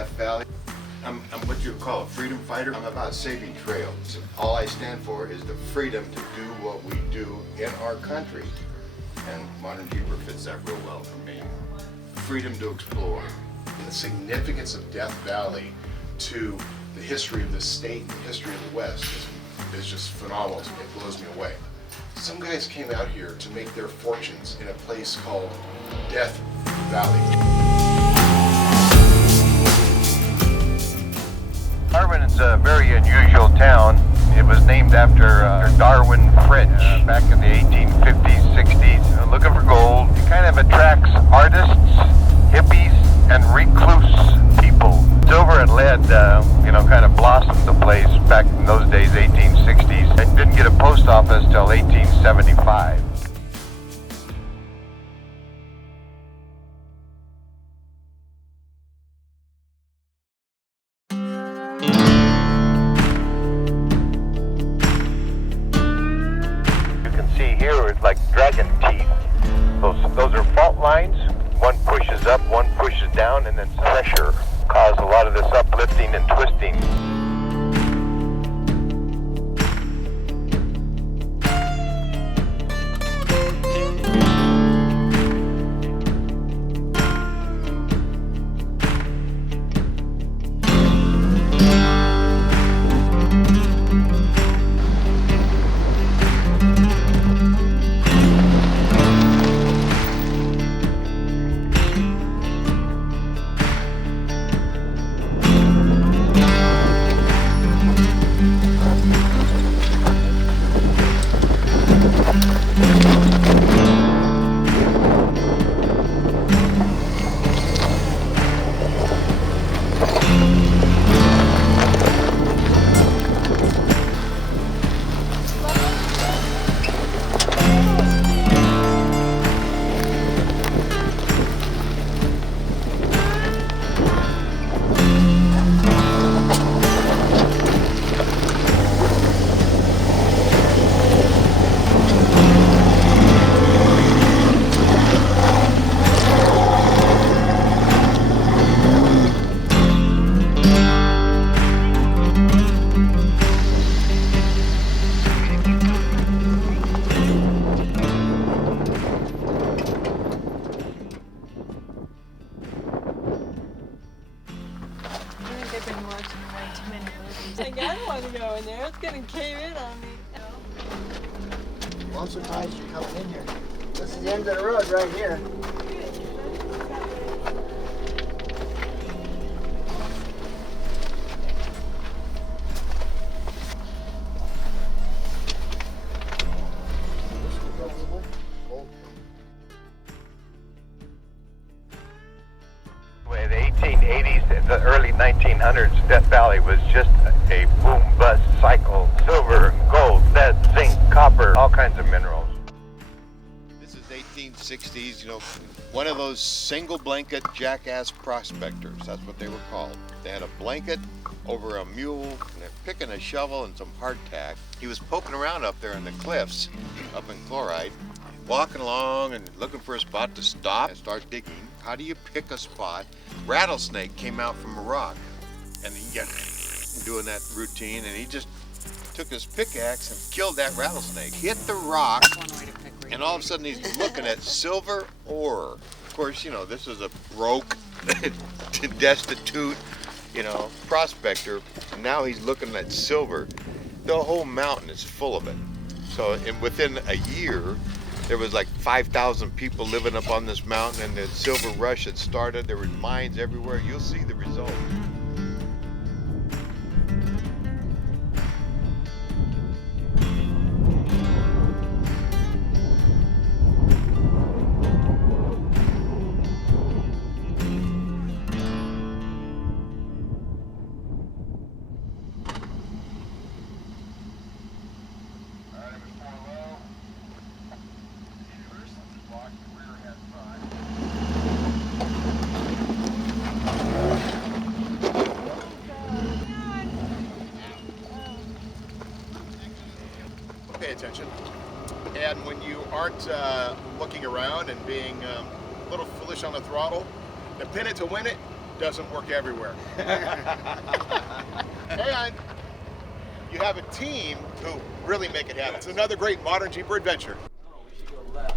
Death Valley. I'm what you call a freedom fighter. I'm about saving trails. All I stand for is the freedom to do what we do in our country. And ModernJeeper fits that real well for me. Freedom to explore. The significance of Death Valley to the history of the state and the history of the West is just phenomenal to me. It blows me away. Some guys came out here to make their fortunes in a place called Death Valley. Darwin is a very unusual town. It was named after Darwin French back in the 1850s, 60s. Looking for gold. It kind of attracts artists, hippies, and recluse people. Silver and lead, kind of blossomed the place back in those days, 1860s. It didn't get a post office till 1875. Like dragon teeth. Those are fault lines. One pushes up, one pushes down, and then pressure causes a lot of this uplifting and twisting. I don't want to go in there. It's going to cave in on me. Well, I'm surprised you're coming in here. This is the end of the road right here. In the 1880s, the early 1900s, Death Valley was just a boom-bust cycle. Silver, gold, lead, zinc, copper, all kinds of minerals. This is 1860s, one of those single blanket jackass prospectors. That's what they were called. They had a blanket over a mule, and they're picking a shovel and some hardtack. He was poking around up there in the cliffs, up in Chloride, walking along and looking for a spot to stop and start digging. How do you pick a spot? Rattlesnake came out from a rock, and he got doing that routine, and he just took his pickaxe and killed that rattlesnake. Hit the rock, and all of a sudden he's looking at silver ore. Of course, this is a broke, destitute, prospector. And now he's looking at silver. The whole mountain is full of it. So, within a year, there was like 5,000 people living up on this mountain, and the silver rush had started. There were mines everywhere. You'll see the result. Pay attention. And when you aren't looking around and being a little foolish on the throttle, the pin it to win it, doesn't work everywhere. And you have a team who really make it happen. It's another great modern Jeeper adventure. Oh, we should go left.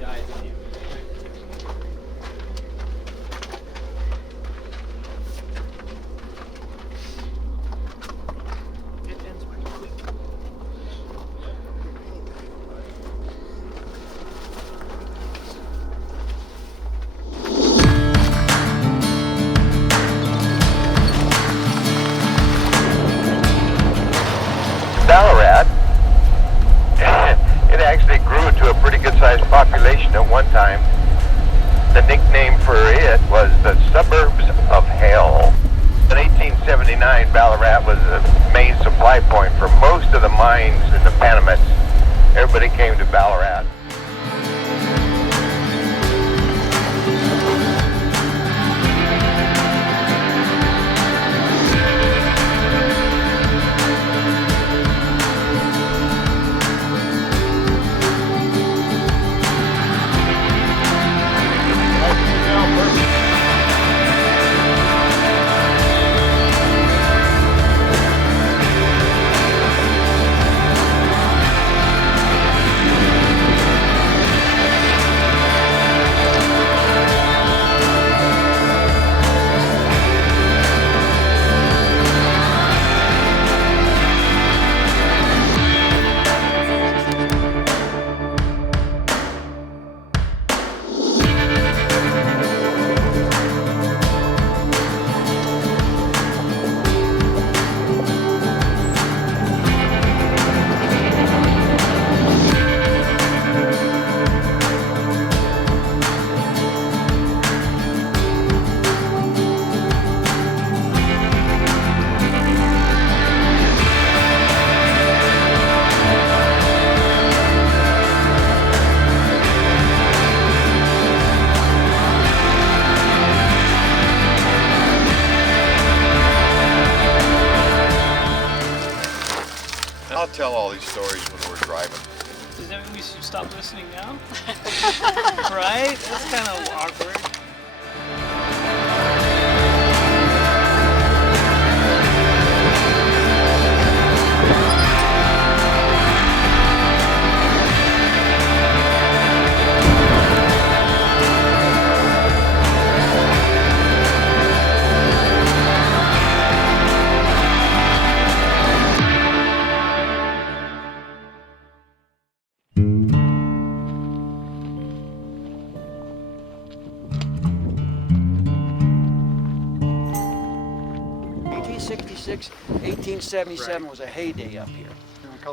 Guys, Ballarat, it actually grew to a pretty good sized population at one time. The nickname for it was the suburbs of hell. In 1879, Ballarat was the main supply point for most of the mines in the Panamints. Everybody came to Ballarat. I'll tell all these stories when we're driving. Does that mean we should stop listening now? Right? That's kind of awkward. '66, 1877 was a heyday up here.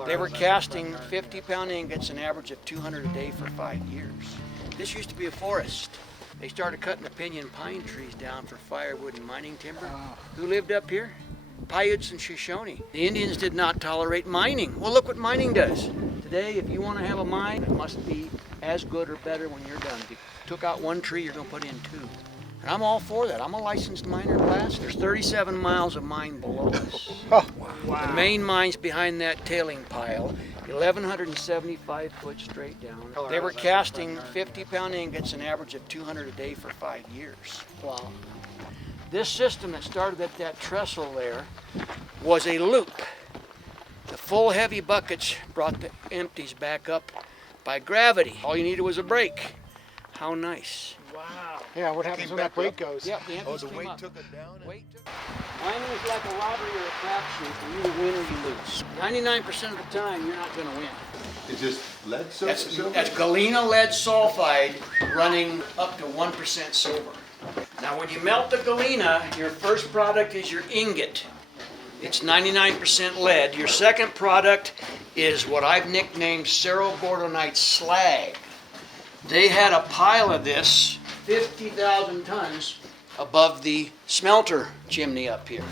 They were casting 50-pound ingots, an average of 200 a day for 5 years. This used to be a forest. They started cutting the pinyon pine trees down for firewood and mining timber. Who lived up here? Paiutes and Shoshone. The Indians did not tolerate mining. Well, look what mining does. Today, if you want to have a mine, it must be as good or better when you're done. If you took out one tree, you're going to put in 2. And I'm all for that. I'm a licensed miner blaster. There's 37 miles of mine below us. Wow. The main mine's behind that tailing pile, 1,175 foot straight down. They were casting 50-pound ingots, an average of 200 a day for 5 years. Wow. This system that started at that trestle there was a loop. The full heavy buckets brought the empties back up by gravity. All you needed was a brake. How nice. Wow. Yeah, what happens when that weight goes? Yep, the empties the came weight up. took it down? Mining is like a lottery or a crapshoot. You either win or you lose. 99% of the time, you're not going to win. Is this lead That's galena lead sulfide running up to 1% silver. Now, when you melt the galena, your first product is your ingot. It's 99% lead. Your second product is what I've nicknamed Cerro Gordo slag. They had a pile of this, 50,000 tons, above the smelter chimney up here.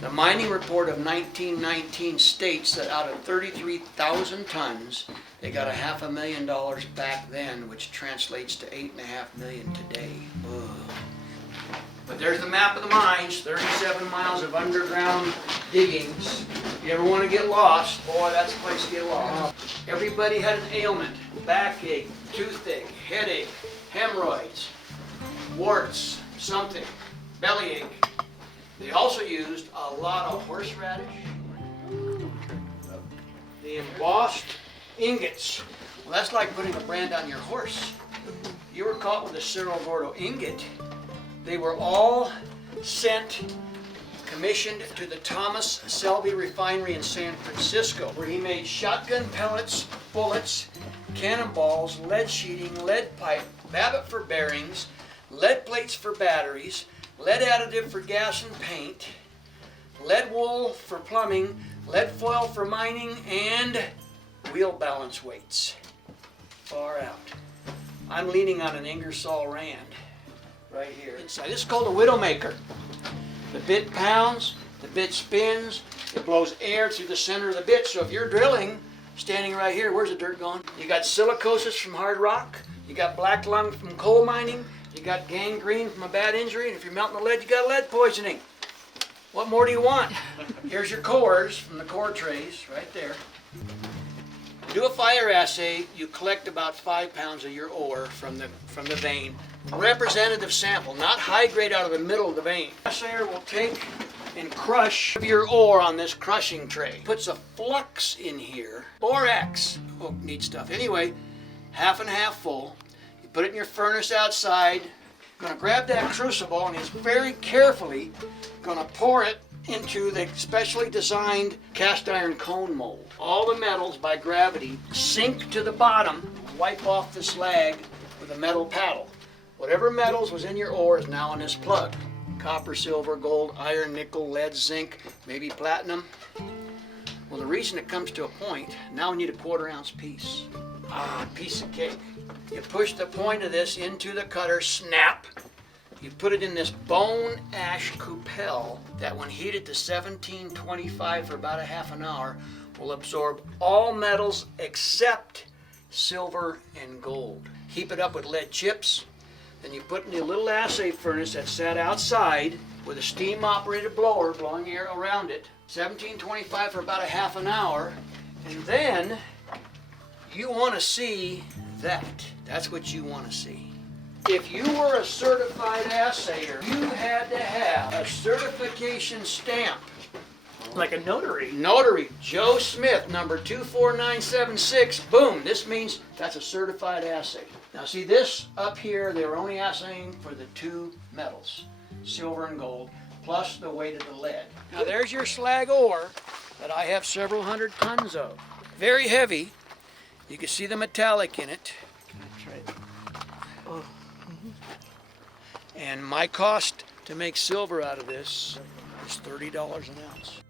The mining report of 1919 states that out of 33,000 tons, they got $500,000 back then, which translates to $8.5 million today. Ugh. But there's the map of the mines, 37 miles of underground diggings. If you ever want to get lost, boy, that's the place to get lost. Everybody had an ailment, backache, toothache, headache, hemorrhoids. warts, something, bellyache. They also used a lot of horseradish. The embossed ingots. Well, that's like putting a brand on your horse. You were caught with a Cerro Gordo ingot. They were all sent, commissioned to the Thomas Selby refinery in San Francisco, where he made shotgun pellets, bullets, cannonballs, lead sheeting, lead pipe, babbitt for bearings, lead plates for batteries, lead additive for gas and paint, lead wool for plumbing, lead foil for mining, and wheel balance weights. Far out. I'm leaning on an Ingersoll Rand right here. Inside. This is called a Widowmaker. The bit pounds, the bit spins, it blows air through the center of the bit. So if you're drilling, standing right here, where's the dirt going? You got silicosis from hard rock, you got black lung from coal mining, you got gangrene from a bad injury, and if you're melting the lead, you got lead poisoning. What more do you want? Here's your cores from the core trays, right there. To do a fire assay, you collect about 5 pounds of your ore from the vein. Representative sample, not high grade out of the middle of the vein. The assayer will take and crush your ore on this crushing tray. Puts a flux in here, borax. Oh, neat stuff. Anyway, half and half full. You put it in your furnace outside. Gonna grab that crucible and he's very carefully gonna pour it into the specially designed cast iron cone mold. All the metals by gravity sink to the bottom, wipe off the slag with a metal paddle. Whatever metals was in your ore is now in this plug. Copper, silver, gold, iron, nickel, lead, zinc, maybe platinum. Well, the reason it comes to a point, now we need a 1/4 ounce piece. Piece of cake. You push the point of this into the cutter, snap. You put it in this bone ash coupelle that when heated to 1725 for about a half an hour will absorb all metals except silver and gold. Heap it up with lead chips. Then you put it in a little assay furnace that sat outside with a steam operated blower blowing air around it. 1725 for about a half an hour. And then you want to see that. That's what you want to see. If you were a certified assayer, you had to have a certification stamp. Like a notary. Notary, Joe Smith, number 24976. Boom, this means that's a certified assay. Now see this up here, they were only assaying for the 2 metals, silver and gold, plus the weight of the lead. Now there's your slag ore that I have several hundred tons of. Very heavy. You can see the metallic in it. That's right. And my cost to make silver out of this is $30 an ounce.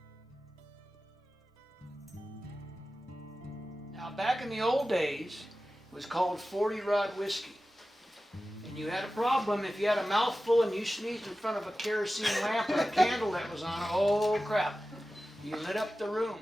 Now back in the old days, it was called 40 rod whiskey. And you had a problem if you had a mouthful and you sneezed in front of a kerosene lamp or a candle that was on. Oh crap, you lit up the room.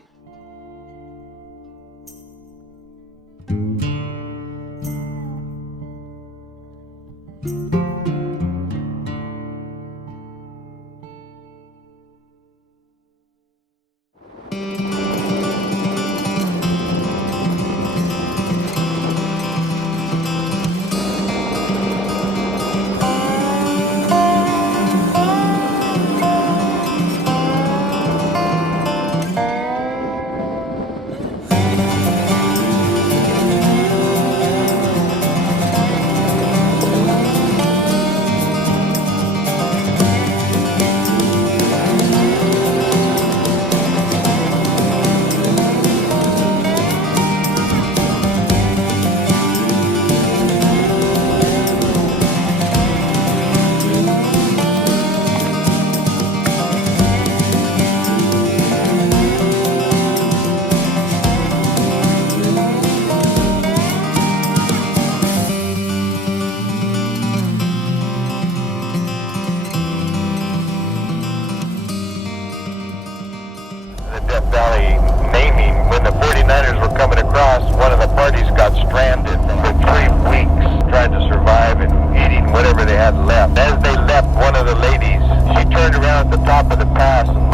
One of the parties got stranded for 3 weeks, trying to survive and eating whatever they had left. As they left, one of the ladies, she turned around at the top of the pass and